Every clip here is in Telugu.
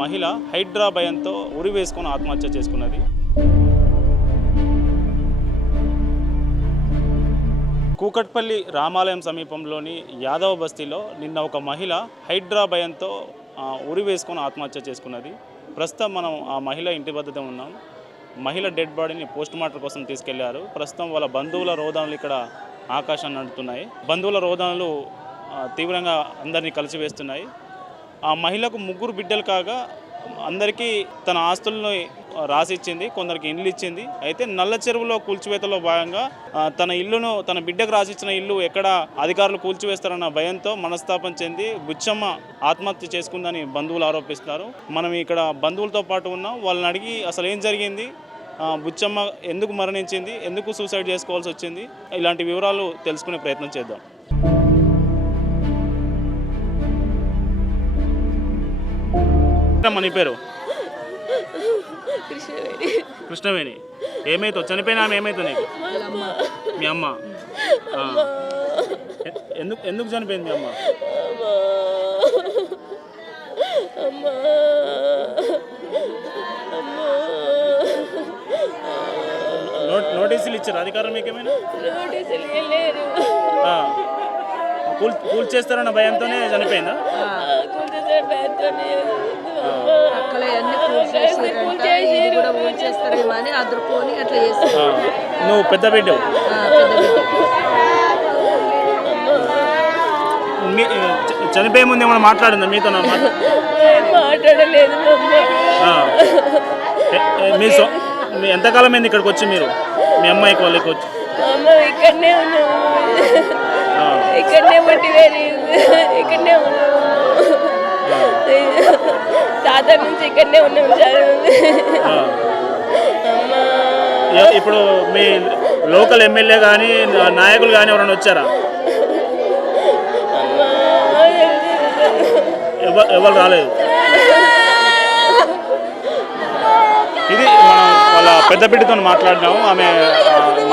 మహిళ హైడ్రా భయంతో ఉరి వేసుకొని ఆత్మహత్య చేసుకున్నది. కూకట్పల్లి రామాలయం సమీపంలోని యాదవ బస్తీలో నిన్న ఒక మహిళ హైడ్రా భయంతో ఉరి వేసుకొని ఆత్మహత్య చేసుకున్నది. ప్రస్తుతం మనం ఆ మహిళ ఇంటి వద్ద ఉన్నాం. మహిళ డెడ్ బాడీని పోస్ట్ మార్టం కోసం తీసుకెళ్లారు. ప్రస్తుతం వాళ్ళ బంధువుల రోదనలు ఇక్కడ ఆకాశాన్ని అంటున్నాయి. బంధువుల రోదనలు తీవ్రంగా అందరినీ కలిసివేస్తున్నాయి. ఆ మహిళకు 3 బిడ్డలు కాగా అందరికీ తన ఆస్తులను రాసిచ్చింది, కొందరికి ఇండ్లు ఇచ్చింది. అయితే నల్ల చెరువులో కూల్చివేతలో భాగంగా తన బిడ్డకు రాసిచ్చిన ఇల్లు ఎక్కడ అధికారులు కూల్చివేస్తారన్న భయంతో మనస్తాపం చెంది బుచ్చమ్మ ఆత్మహత్య చేసుకుందని బంధువులు ఆరోపిస్తున్నారు. మనం ఇక్కడ బంధువులతో పాటు ఉన్నాం. వాళ్ళని అడిగి అసలు ఏం జరిగింది, బుచ్చమ్మ ఎందుకు మరణించింది, ఎందుకు సూసైడ్ చేసుకోవాల్సి వచ్చింది, ఇలాంటి వివరాలు తెలుసుకునే ప్రయత్నం చేద్దాం. నీ పేరు? కృష్ణవేణి. ఏమైతే చనిపోయినా ఆమె ఏమైతే నీకు? మీ అమ్మ. ఎందుకు చనిపోయింది మీ అమ్మ? నోటీసులు ఇచ్చారు అధికారులు మీకు? ఏమైనా కూల్ చేస్తారన్న భయంతోనే చనిపోయిందా? నువ్వు పెద్ద బిడ్డ, చనిపోయే ముందు ఏమైనా మాట్లాడిందా మీతో? మాట్లాడలేదు. మీ ఎంతకాలం అయింది ఇక్కడికి వచ్చి మీరు? మీ అమ్మాయికి వాళ్ళకి వచ్చి? ఇక్కడనే ఉన్నాము, ఇక్కడనే బట్టి ఇక్కడనే ఉన్నాము. తాత నుంచి ఇక్కడనే ఉన్నాము. ఇప్పుడు మీ లోకల్ ఎమ్మెల్యే కానీ నాయకులు కానీ ఎవరైనా వచ్చారా? ఎవరు రాలేదు. ఇది మనం వాళ్ళ పెద్ద బిడ్డతో మాట్లాడినాము. ఆమె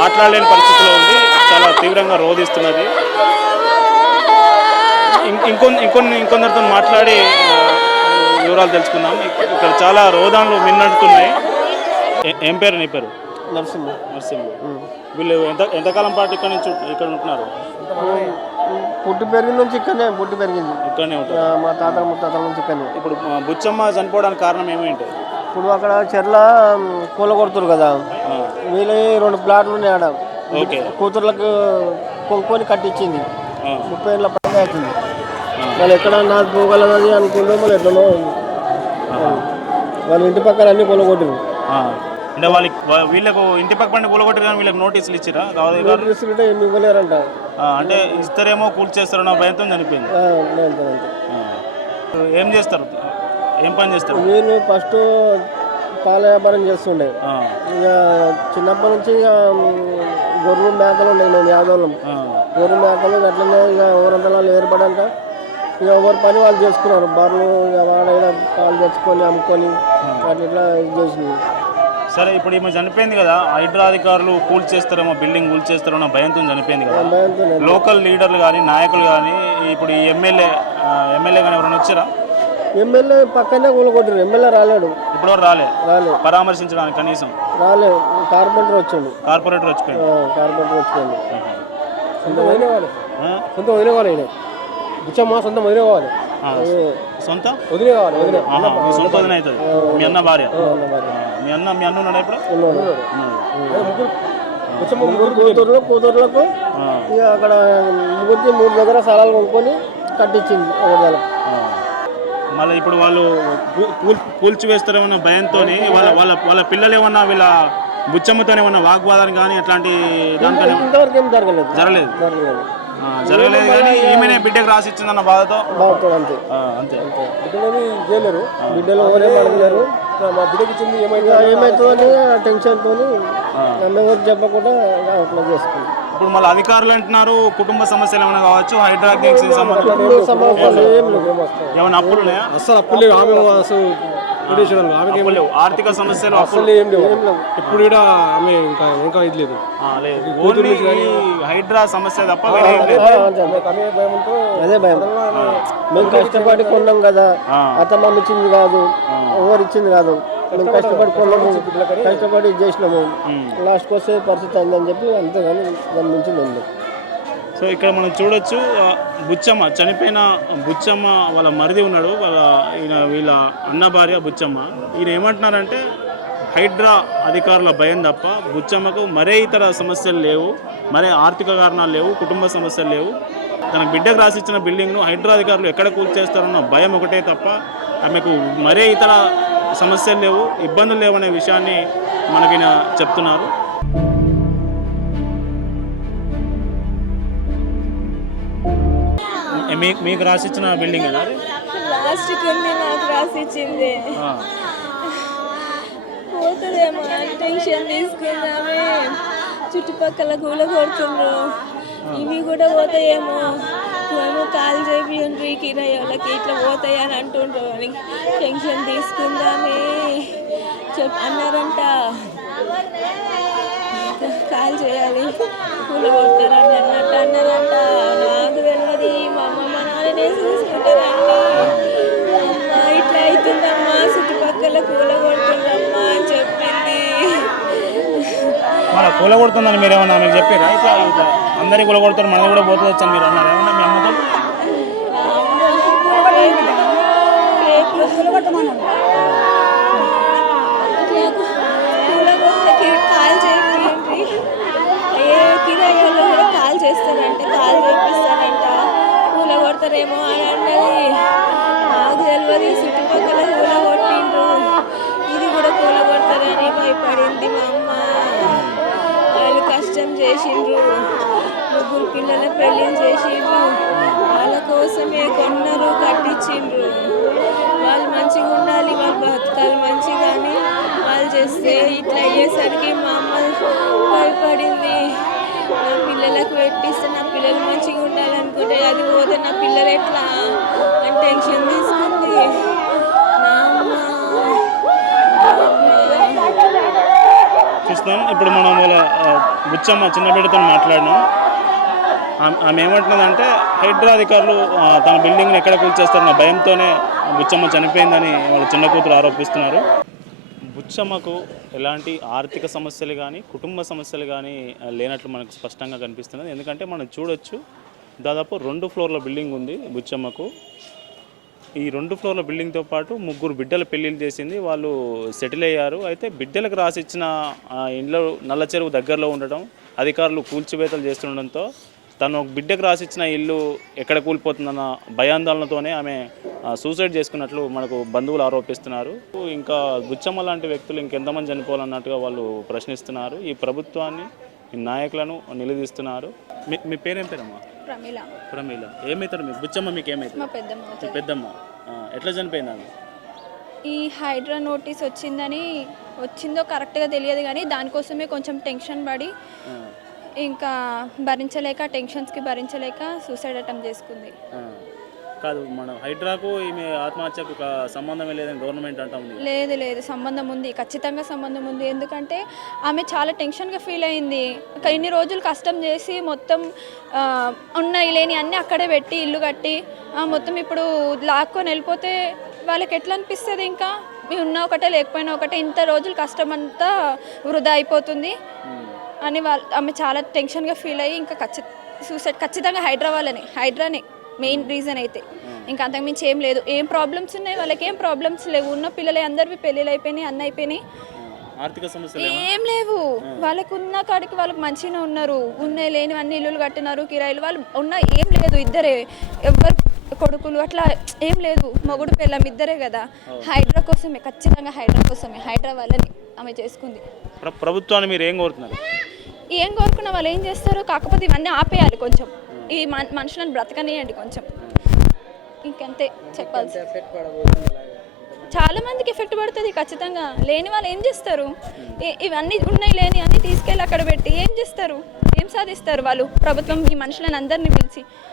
మాట్లాడలేని పరిస్థితిలో ఉంది, చాలా తీవ్రంగా రోధిస్తున్నది. ఇంకొందరితో మాట్లాడి వివరాలు తెలుసుకుందాం. ఇక్కడ చాలా రోదనలు మిన్నట్టున్నాయి. ఏం పేరు నీ పేరు? నరసింహ. వీళ్ళు ఎంతకాలం పాటు ఇక్కడ ఉంటున్నారు? పుట్టి పెరిగిన నుంచి ఇక్కడనే ఇక్కడనే ఉంటారు. మా తాతల ముత్తాతల నుంచి ఇక్కడనే. ఇప్పుడు బుచ్చమ్మ చనిపోవడానికి కారణం ఏమేంటి? ఇప్పుడు అక్కడ చెర్ల కూల కొడుతురు కదా, వీళ్ళు 2 ప్లాట్లు ఉన్నాయి ఆడ. కూతుర్లకు కొనుక్కొని కట్టించింది. 30 ఏళ్ళ పైన అవుతుంది. వాళ్ళు ఎక్కడ నాకు పోగలదని అనుకుంటే మళ్ళీ ఎట్లనో వాళ్ళ ఇంటి పక్కన అన్ని కొలగొట్టారు. అంటే వీళ్ళకు ఇంటి పక్క పండి కూలగొట్టారు కానీ వీళ్ళకి నోటీసులు ఇచ్చిరా? నోటీసులు ఏమి ఇవ్వలేరంట. అంటే ఇస్తారేమో కూల్ చేస్తారన్న భయంతో చనిపోయింది. ఏం చేస్తారు, ఏం పని చేస్తారు? నేను ఫస్ట్ పాల వ్యాపారం చేస్తుండే. ఇక చిన్నప్పటి నుంచి ఇక గొర్రెలు మేకలు ఉండే. నేను యాదవులం. గొర్రెలు మేకలు అట్లనే ఇక ఊరంతలాలు ఏర్పడాక ఇక ఎవరి పని వాళ్ళు చేసుకున్నారు. బర్రెలు ఇక వాడ పాలు తెచ్చుకొని అమ్ముకొని అట్లా ఇది చేసినాయి. సరే, ఇప్పుడు ఈమె చనిపోయింది కదా, హైడ్రా అధికారులు కూల్ చేస్తారేమో, బిల్డింగ్ కూల్ చేస్తారేమో భయంతో చనిపోయింది కదా. లోకల్ లీడర్లు కానీ నాయకులు కానీ ఇప్పుడు ఈ ఎమ్మెల్యే కానీ ఎవరైనా వచ్చారా? ఎమ్మెల్యే పక్కనే కూలగొట్టారు. ఎమ్మెల్యే రాలేడు. ఇప్పుడు రాలే పరామర్శించడానికి కనీసం రాలేదు. కార్పొరేటర్ వచ్చిండు. కార్పొరేటర్ వచ్చిపోయింది. సొంత వదిలే కావాలి. బుచ్చమ్మ సొంత వదిలే కావాలి. సొంత వదిలే కావాలి. సొంత వదిన అవుతుంది. మీ అన్న భార్య. మీ అన్న ఉన్నాడా ఇప్పుడు? కూతుర్లకు ఇక అక్కడ 3 దగ్గర స్థలాలు కొనుక్కొని కట్టించింది. మళ్ళీ ఇప్పుడు వాళ్ళు కూల్చివేస్తారేమన్న భయంతో వాళ్ళ పిల్లలు ఏమన్నా వీళ్ళ బుచ్చమ్మతో ఏమన్నా వాగ్వాదాన్ని కానీ అట్లాంటి దానికన్నా ఇంతవరకు ఏం జరగలేదు. కానీ ఈమెనే బిడ్డకు రాసి ఇచ్చిందన్న బాధతో అంతే. బిడ్డలని చేయలేరు. బిడ్డలు అడగలేరు. మా బిడ్డకి ఇచ్చింది ఏమవుతుందని టెన్షన్తో ఎవరు చెప్పకుండా అట్లా చేసుకుంది. ఇప్పుడు మళ్ళీ అధికారులు అంటున్నారు కుటుంబ సమస్యలు ఏమైనా కావచ్చు, హైడ్రా ఏమైనా ఏమైనా అప్పులు ఉన్నాయా? అసలు అప్పులు లేవు. ఆమె అసలు కోటేశ్వరాలు ఆమెకి అప్పులు లేవు, ఆర్థిక సమస్యలు అసలు ఏం లేవు. ఇప్పుడు కూడా ఆమె ఇంకా ఇది లేదు. లేదు. ఓన్లీ ఈ హైడ్రా సమస్య తప్ప వేరే ఏం లేదు. అనే భయంతో అదే భయం. మేము కష్టపడి కొన్నాం కదా, అతమ్మ ఇచ్చింది కాదు, ఎవరు ఇచ్చింది కాదు, మేము కష్టపడి కొన్నాము, కష్టపడి ఇది చేసినాము, లాస్ట్కి వస్తే పరిస్థితి అయిందని చెప్పి అంతేగాని దాని నుంచి ఉంది. సో ఇక్కడ మనం చూడొచ్చు బుచ్చమ్మ, చనిపోయిన బుచ్చమ్మ వాళ్ళ మరిది ఉన్నాడు, వీళ్ళ అన్న భార్య బుచ్చమ్మ. ఈయన ఏమంటున్నారంటే హైడ్రా అధికారుల భయం తప్ప బుచ్చమ్మకు మరే ఇతర సమస్యలు లేవు, మరే ఆర్థిక కారణాలు లేవు, కుటుంబ సమస్యలు లేవు. తన బిడ్డకు రాసిచ్చిన బిల్డింగ్ను హైడ్రా అధికారులు ఎక్కడ కూల్చేస్తారన్న భయం ఒకటే తప్ప ఆమెకు మరే ఇతర సమస్యలు లేవు, ఇబ్బందులు లేవనే విషయాన్ని మనకి చెప్తున్నారు. మీకు రాసిచ్చిన బిల్డింగ్ లాస్ట్కి ఉంది నాకు రాసిచ్చింది. పోతుందేమో అని టెన్షన్ తీసుకుందామే, చుట్టుపక్కల కూల కొడుతుండ్రు, ఇవి కూడా పోతాయేమో, ఏమో కాల్ చేయండి కిరాయి వాళ్ళకి ఇట్లా పోతాయి అని అంటుండ్రు అని టెన్షన్ తీసుకుందామే అన్నారంట. కాల్ చేయాలి, కూల కొడతారని అన్నట్టు అన్నారంట. నాకు తెలియదు, మా అమ్మ మా నాన్ననే చూసుకుంటారండి. అమ్మ ఇట్లా అవుతుందమ్మా, చుట్టుపక్కల కూల కొడుతుందమ్మా అని చెప్పింది. మన కూల కొడుతుందని మీరు ఏమన్నా మీకు చెప్పారా? ఇట్లా ఇట్లా అందరికీ కూల కొడతారు, మనది కూడా పోతుంది వచ్చాను మీరు అన్నారు ఏమన్నా మీ అమ్మతో? కాల్ చేయండి, ఏ కిరాయి వాళ్ళు కూడా కాల్ చేస్తారంటే కాల్ చేపిస్తారంట, కూల కొడతారేమో అని అన్నది. నాకు తెలియదు, చుట్టుపక్కల కూల కొట్టిండ్రు, ఇది కూడా కూల కొడతారని భయపడింది మా అమ్మ. వాళ్ళు కష్టం చేసిండ్రు, 3 పిల్లల పెళ్ళిళ్ళు చేసిండ్రు, వాళ్ళ కోసమే కొన్నారు, కట్టించిండ్రు. వాళ్ళు మంచిగా ఉండాలి, వాళ్ళు బతకాలి మంచిగాని వాళ్ళు చేస్తే ఇట్లా అయ్యేసరికి మా అమ్మ భయపడింది. నా పిల్లలకు పెట్టిస్తే నా పిల్లలు మంచిగా ఉండాలనుకుంటే అది పోతే నా పిల్లలు ఎట్లా అని టెన్షన్ తీసుకుంది నా అమ్మ. చూస్తున్నాం. ఇప్పుడు మనం వాళ్ళ బుచ్చమ్మ చిన్న బిడ్డతో మాట్లాడినాం. ఆమె ఏమంటున్నదంటే హైడ్రా అధికారులు తన బిల్డింగ్ని ఎక్కడ కూల్చేస్తారన్న భయంతోనే బుచ్చమ్మ చనిపోయిందని వాళ్ళ చిన్న కూతురు ఆరోపిస్తున్నారు. బుచ్చమ్మకు ఎలాంటి ఆర్థిక సమస్యలు కానీ కుటుంబ సమస్యలు కానీ లేనట్లు మనకు స్పష్టంగా కనిపిస్తున్నది. ఎందుకంటే మనం చూడొచ్చు, దాదాపు 2 ఫ్లోర్ల బిల్డింగ్ ఉంది బుచ్చమ్మకు. ఈ 2 ఫ్లోర్ల బిల్డింగ్తో పాటు 3 బిడ్డల పెళ్ళిళ్ళు చేసింది, వాళ్ళు సెటిల్ అయ్యారు. అయితే బిడ్డలకు రాసిచ్చిన ఇంట్లో నల్ల చెరువు దగ్గరలో ఉండడం, అధికారులు కూల్చివేతలు చేస్తుండడంతో తను ఒక బిడ్డకు రాసిచ్చిన ఇల్లు ఎక్కడ కూలిపోతుందన్న భయాందోళనతోనే ఆమె సూసైడ్ చేసుకున్నట్లు మనకు బంధువులు ఆరోపిస్తున్నారు. ఇంకా బుచ్చమ్మ లాంటి వ్యక్తులు ఇంకెంతమంది చనిపోవాలన్నట్టుగా వాళ్ళు ప్రశ్నిస్తున్నారు. ఈ ప్రభుత్వాన్ని, ఈ నాయకులను నిలదీస్తున్నారు. మీ పేరేం పేరమ్మా? ప్రమీల. ఏమవుతారు మీకు? బుచ్చమ్మ మీకు ఏమవుతుంది? మా పెద్దమ్మ. పెద్దమ్మ ఎట్లా చనిపోయింది ఆమె? ఈ హైడ్రా నోటీస్ వచ్చిందో కరెక్ట్గా తెలియదు, కానీ దానికోసమే కొంచెం టెన్షన్ పడి ఇంకా భరించలేక, టెన్షన్స్కి భరించలేక సూసైడ్ అటెంప్ట్ చేసుకుంది. కాదు, మన హైడ్రాకు ఈమె ఆత్మహత్యకు సంబంధమే లేదని గవర్నమెంట్ అంటా ఉంది. లేదు, సంబంధం ఉంది, ఖచ్చితంగా సంబంధం ఉంది. ఎందుకంటే ఆమె చాలా టెన్షన్గా ఫీల్ అయింది. ఇన్ని రోజులు కష్టం చేసి మొత్తం ఉన్నాయి లేని అన్నీ అక్కడే పెట్టి ఇల్లు కట్టి మొత్తం ఇప్పుడు లాక్కొని వెళ్ళిపోతే వాళ్ళకి ఎట్లా అనిపిస్తుంది? ఇంకా ఉన్న ఒకటే లేకపోయినా ఒకటే, ఇంత రోజులు కష్టం అంతా వృధా అయిపోతుంది అని ఆమె చాలా టెన్షన్గా ఫీల్ అయ్యి ఇంకా సూసైడ్ ఖచ్చితంగా హైడ్రానే మెయిన్ రీజన్. అయితే ఇంకా అంతకుమించి ఏం లేదు. ఏం ప్రాబ్లమ్స్ ఉన్నాయి వాళ్ళకి? ఏం ప్రాబ్లమ్స్ లేవు. ఉన్న పిల్లలే అందరివి పెళ్ళిళ్ళు అయిపోయినాయి, అన్నీ అయిపోయినాయి, ఆర్థిక సమస్యలు ఏం లేవు. వాళ్ళకు ఉన్న కాడికి వాళ్ళకి మంచిగా ఉన్నారు, ఉన్నాయి లేని అన్ని ఇల్లులు కట్టినారు, కిరాయిలు వాళ్ళు ఉన్న ఏం లేదు. ఇద్దరే, ఎవరు కొడుకులు అట్లా ఏం లేదు, మొగుడు పిల్లం ఇద్దరే కదా. హైడ్రా కోసమే, ఖచ్చితంగా హైడ్రా కోసమే, హైడ్రా వాళ్ళని ఆమె చేసుకుంది. ప్రభుత్వాన్ని మీరు ఏం కోరుతున్నారు? ఏం కోరుకున్న వాళ్ళు ఏం చేస్తారు? కాకపోతే ఇవన్నీ ఆపేయాలి కొంచెం, ఈ మనుషులను బ్రతకనియండి కొంచెం, ఇంకంతే చెప్పాల్సి. చాలా మందికి ఎఫెక్ట్ పడుతుంది ఖచ్చితంగా. లేని వాళ్ళు ఏం చేస్తారు? ఇవన్నీ ఉన్నాయి లేని అన్నీ తీసుకెళ్ళి అక్కడ పెట్టి ఏం చేస్తారు? ఏం సాధిస్తారు వాళ్ళు? ప్రభుత్వం ఈ మనుషులను అందరినీ పిలిచి